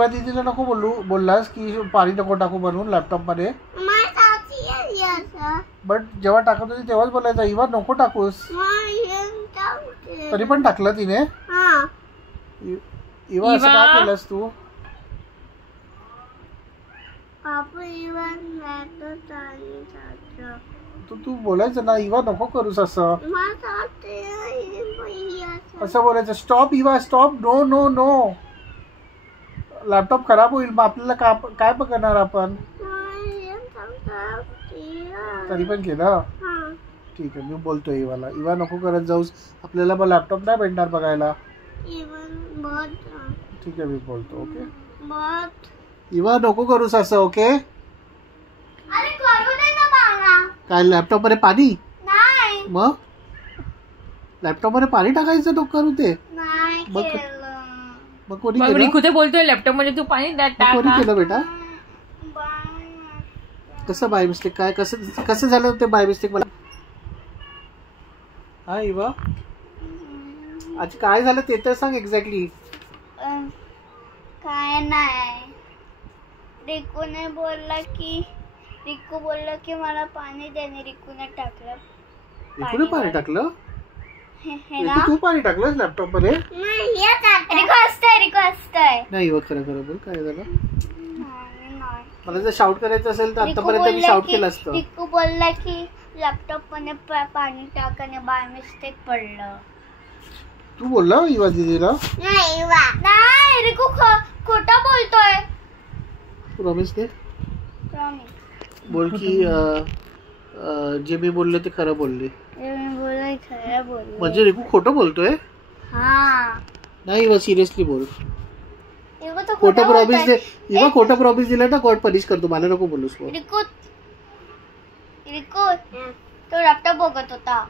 दीदीला नको बोललास की पाणी नको टाकू बनवून लॅपटॉप मध्ये. बट जेव्हा टाकत होती तेव्हाच बोलायचं इवा नको टाकूस. तरी पण टाकलं तिने. इवा असं का केलंस तू. तू बोलायचं ना इवा नको करूस असं. असं बोलायचं स्टॉप इवा stop. No no no. Laptop खराब होईल मग आपल्याला काय पकडणार आपण. तरी पण केलं. ठीक आहे मी बोलतोय इवाला इवा नको करत जाऊस आपल्याला मग लॅपटॉप नाही भेटणार बघायला. ठीक आहे मी बोलतो. ओके इवा नको करूस असं. ओके काय लॅपटॉप मध्ये पाणी मग लॅपटॉप मध्ये पाणी टाकायचं नको करू ते. मग कोणी केलं. रिकू ते बोलतोय लॅपटॉप मध्ये तू पाणी कोणी केलं बेटा. कसं बाय मिस्टेक काय कसं झालं ते बाय मिस्टेक मला. हा इवा आज काय झालं ते तर सांग एक्झॅक्टली. काय नाही रिकूने रिकू बोलला की मला पाणी देणे. रिकूने टाकलं. रिकूने पाणी टाकलं. तू पाणी टाकलंस लॅपटॉप मध्ये. नाही इवा खरं खरं बोल काय झालं. मला जर शाउट करायचं असेल तर आतापर्यंत मी शाउट केलं असतं. रिकू बोलला की लॅपटॉप मध्ये पाणी टाकणे बाय मिस्टेक पडलं. तू बोलला इवा दीदीला. नाही रिकू खोटा बोलतोय. प्रॉमिस दे. बोल की जे मी बोलले ते खरं बोलले. म्हणजे रिकू खोटं बोलतोय. नाही इवा सिरियसली बोल. खोटं प्रॉमिस दे. इवा खोटं प्रॉमिस दिलं ना कोर्ट पनिश करतो. मला नको बोलूस. रिकू तो लॅपटॉप बघत होता.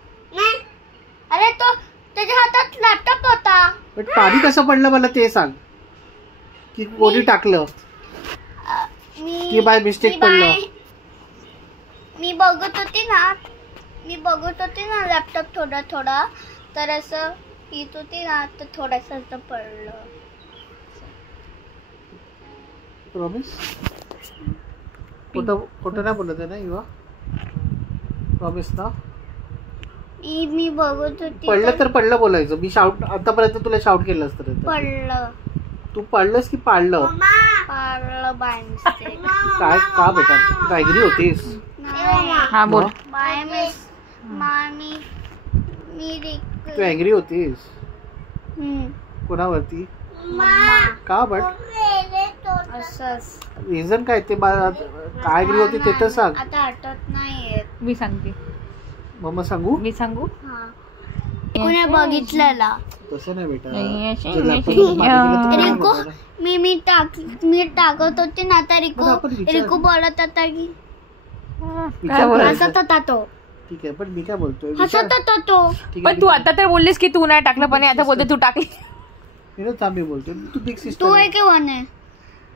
अरे तो त्याच्या हातात लॅपटॉप होता. पण पाणी कसं पडलं मला ते सांग. की कोणी टाकलं की बाय मिस्टेक पडलं. मी बघत होती ना लॅपटॉप थोडा तर असं येत होती ना तर थोडंसं असं पडलं. प्रॉमिस खोटं नाही बोलत आहे ना इवा. प्रॉमिस ना. मी बघत होती. पडलं तर पडलं बोलायचं. मी शाउट आतापर्यंत तुला शाउट केलं असतं. पडलं. तू पडलंस की पाडलं. By mistake. काय का बेटा तू ऍग्री होतीस. हा बोल. बाय मिस मामी मी तू ऍग्री होतीस कोणावरती. का बट रिझन काय ते काय ऍग्री होती ते तर सांग. आता आठवत नाहीये. मी सांगते. मम्मा सांगू. मी सांगू. कोणी बघितलेला. तसं नाही बेटा. रिकू मी टाकत होती ना आता रिकू बोलत होता की हसत होता तो. ठीक आहे पण मी काय बोलतोय हसत होता तो. पण तू आता तर बोललीस की तू नाही टाकलं पण आता बोलते तू टाकली. मी बोलतोय तू बिग सिस्टर तू आहे की वन आहे.